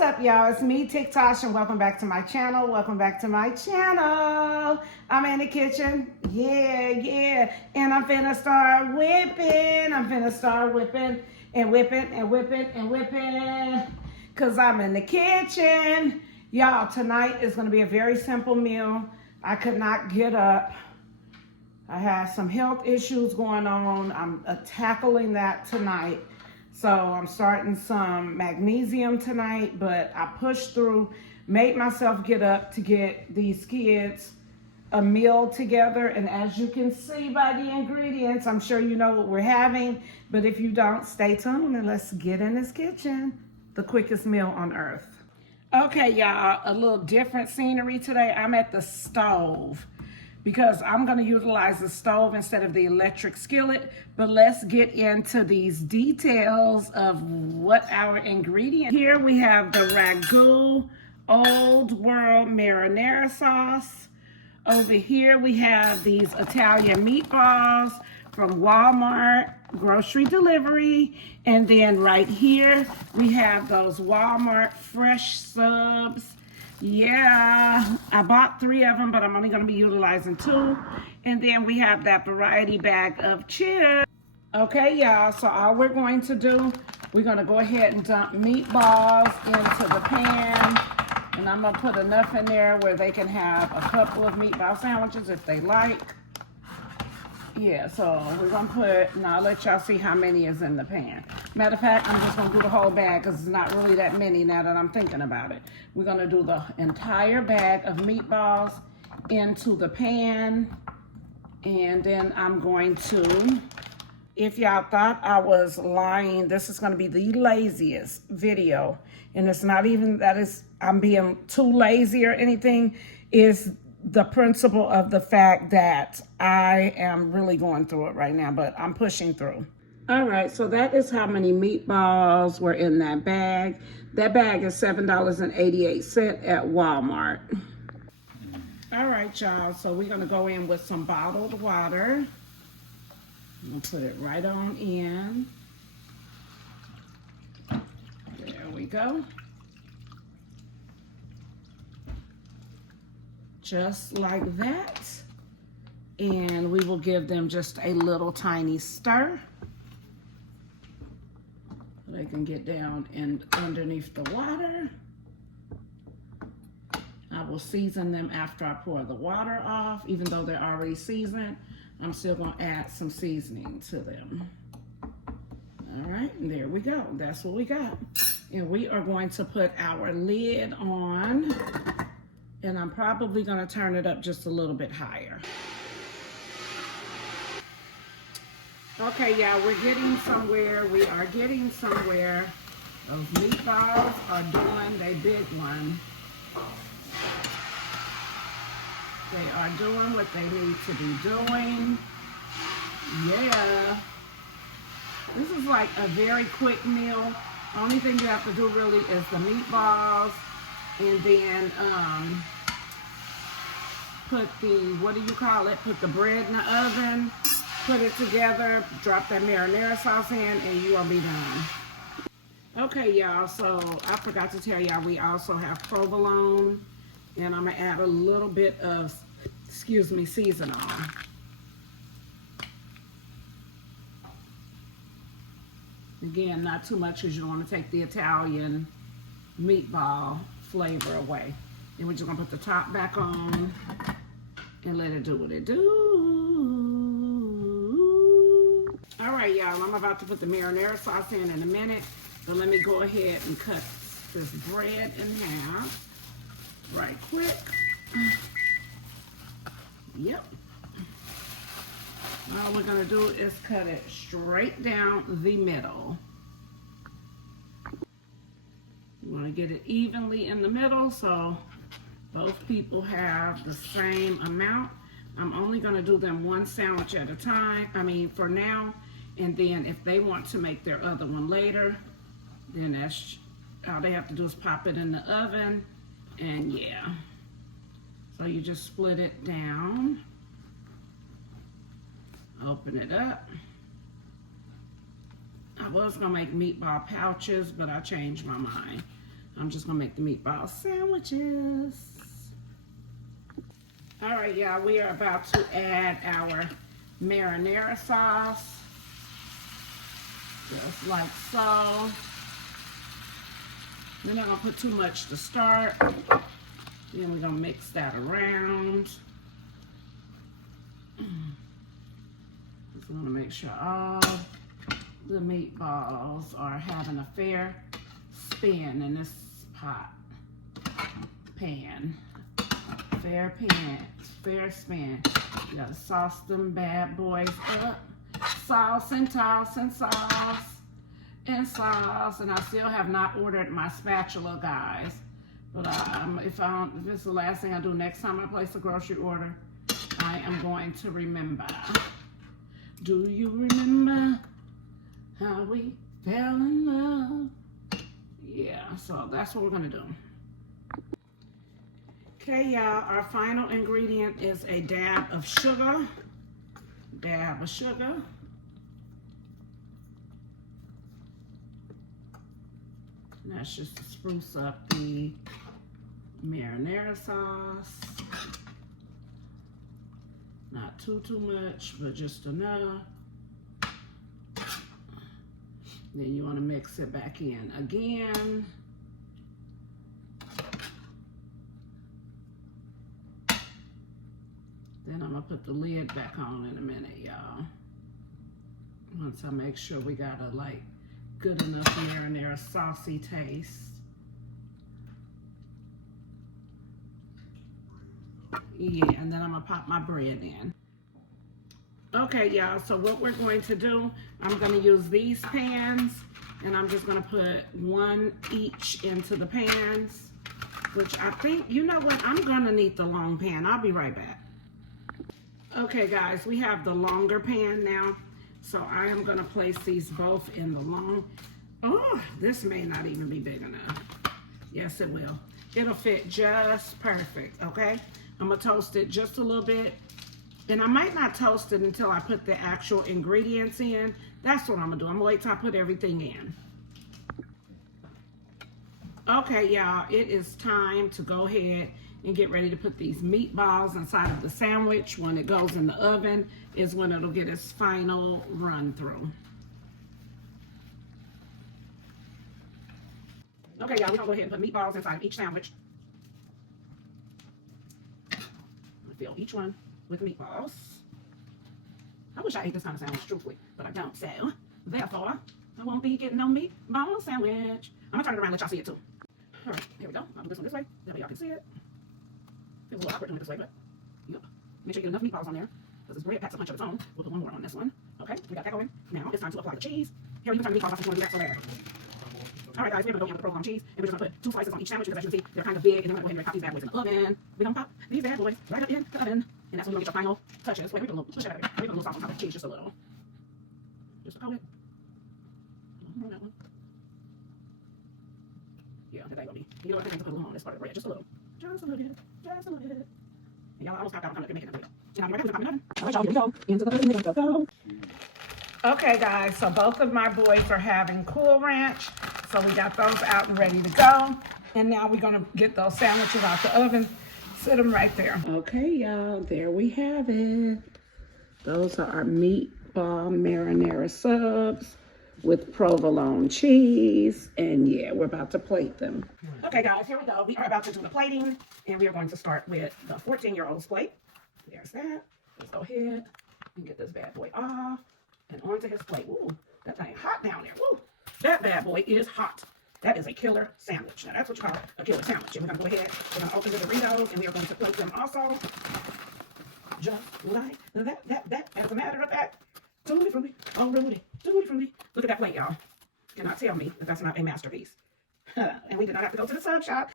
What's up, y'all? It's me, TikTok, and welcome back to my channel. Welcome back to my channel. I'm in the kitchen. Yeah. And I'm finna start whipping. I'm finna start whipping and whipping and whipping and whipping. Because I'm in the kitchen. Y'all, tonight is going to be a very simple meal. I could not get up. I had some health issues going on. I'm tackling that tonight. So I'm starting some magnesium tonight, but I pushed through, made myself get up to get these kids a meal together. And as you can see by the ingredients, I'm sure you know what we're having. But if you don't, stay tuned and let's get in this kitchen. The quickest meal on earth. Okay, y'all, a little different scenery today. I'm at the stove, because I'm going to utilize the stove instead of the electric skillet. But let's get into these details of what our ingredients. Here we have the Ragu Old World marinara sauce. Over here we have these Italian meatballs from Walmart grocery delivery. And then right here we have those Walmart fresh subs. Yeah, I bought 3 of them, but I'm only going to be utilizing 2. And then we have that variety bag of chips. Okay, y'all, so all we're going to do, we're going to go ahead and dump meatballs into the pan. And I'm going to put enough in there where they can have a couple of meatball sandwiches if they like. Yeah, so we're going to put, now I'll let y'all see how many is in the pan. Matter of fact, I'm just going to do the whole bag because it's not really that many now that I'm thinking about it. We're going to do the entire bag of meatballs into the pan. And then I'm going to, if y'all thought I was lying, this is going to be the laziest video. And it's not even that I'm being too lazy or anything. It's the principle of the fact that I am really going through it right now, but I'm pushing through. All right, so that is how many meatballs were in that bag. That bag is $7.88 at Walmart. All right, y'all, so we're gonna go in with some bottled water. I'm gonna put it right on in. There we go. Just like that. And we will give them just a little tiny stir. They can get down and underneath the water. I will season them after I pour the water off. Even though they're already seasoned, I'm still going to add some seasoning to them. All right, and there we go. That's what we got. And we are going to put our lid on. And I'm probably going to turn it up just a little bit higher. Okay, y'all, we're getting somewhere. We are getting somewhere. Those meatballs are doing their big one. They are doing what they need to be doing. Yeah. This is like a very quick meal. Only thing you have to do really is the meatballs. And then put the, what do you call it? Put the bread in the oven. Put it together, drop that marinara sauce in, and you will be done. Okay, y'all, so I forgot to tell y'all, we also have provolone, and I'm going to add a little bit of, seasoning. Again, not too much because you want to take the Italian meatball flavor away. And we're just going to put the top back on and let it do what it do. All right, y'all, I'm about to put the marinara sauce in a minute, but let me go ahead and cut this bread in half right quick. Yep. All we're gonna do is cut it straight down the middle. You wanna get it evenly in the middle so both people have the same amount. I'm only gonna do them one sandwich at a time, for now. And then if they want to make their other one later, then that's all they have to do is pop it in the oven. And yeah. So you just split it down. Open it up. I was gonna make meatball pouches, but I changed my mind. I'm just gonna make the meatball sandwiches. All right, y'all, we are about to add our marinara sauce. Just like so. We're not gonna put too much to start. Then we're gonna mix that around. Just wanna make sure all the meatballs are having a fair spin in this pan. Fair spin. You gotta sauce them bad boys up. Sauce and toss and sauce and sauce. And I still have not ordered my spatula, guys. But if it's the last thing I do next time I place a grocery order, I am going to remember. Do you remember how we fell in love? Yeah, so that's what we're gonna do. Okay, y'all, our final ingredient is a dab of sugar. And that's just to spruce up the marinara sauce. Not too much, but just enough. Then you want to mix it back in again. Then I'm gonna put the lid back on in a minute, y'all. Once I make sure we got a like good enough marinara saucy taste. Yeah, and then I'm gonna pop my bread in. Okay, y'all, so what we're going to do, I'm gonna use these pans, and I'm just gonna put one each into the pans, which I think, you know what, I'm gonna need the long pan. I'll be right back. Okay, guys, we have the longer pan now, so I am gonna place these both in the long. Oh, this may not even be big enough. Yes, it will. It'll fit just perfect, okay? I'm gonna toast it just a little bit. And I might not toast it until I put the actual ingredients in. That's what I'm gonna do. I'm gonna wait till I put everything in. Okay, y'all, it is time to go ahead and get ready to put these meatballs inside of the sandwich. When it goes in the oven is when it'll get its final run through. Okay, y'all, we're gonna go ahead and put meatballs inside of each sandwich. I'm gonna fill each one with meatballs. I wish I ate this kind of sandwich, truthfully, but I don't, so therefore, I won't be getting no meatball sandwich. I'm gonna turn it around and let y'all see it too. All right, here we go. I'll do this one this way, that way y'all can see it. Feels a little awkward doing it this way, but yep. Make sure you get enough meatballs on there, because this bread packs a punch of its own. We'll put one more on this one. Okay, we got that going. Now it's time to apply the cheese. Here, you can turn the meatballs off if you want to do that so bad. All right, guys, we're gonna go in with the provolone cheese, and we're just gonna put 2 slices on each sandwich, because as you can see, they're kind of big, and then we're gonna go ahead and pop these bad boys in the oven. We're gonna pop these bad boys right up in the oven, and that's when you're gonna get your final touches. Wait, we put a little, push it out of here. We put a little salt on top of the cheese, just a little. Just to coat it. On that one. Yeah, that ain't gonna be. You know what, I think I have to put a little on this part of the bread, just a little. Just a little bit. Just a little bit. And y'all almost popped out. I'm coming up here making it. And I'll be right back with the oven. All right, y'all, here we go. Into the oven, go. Okay, guys, so both of my boys are having Cool Ranch. So we got those out and ready to go. And now we're gonna get those sandwiches out the oven. Sit them right there. Okay, y'all, there we have it. Those are our meatball marinara subs with provolone cheese. And yeah, we're about to plate them. Okay, guys, here we go. We are about to do the plating. And we are going to start with the 14-year-old's plate. There's that. Let's go ahead and get this bad boy off and onto his plate. Ooh, that thing hot down there. Woo, that bad boy is hot. That is a killer sandwich. Now, that's what you call a killer sandwich. And we're going to go ahead, we're going to open the Doritos, and we are going to plate them also. Just like that. As a matter of fact, tutti frutti, oh, Rudy, tutti frutti. Look at that plate, y'all. Cannot tell me that that's not a masterpiece. And we did not have to go to the sub shop.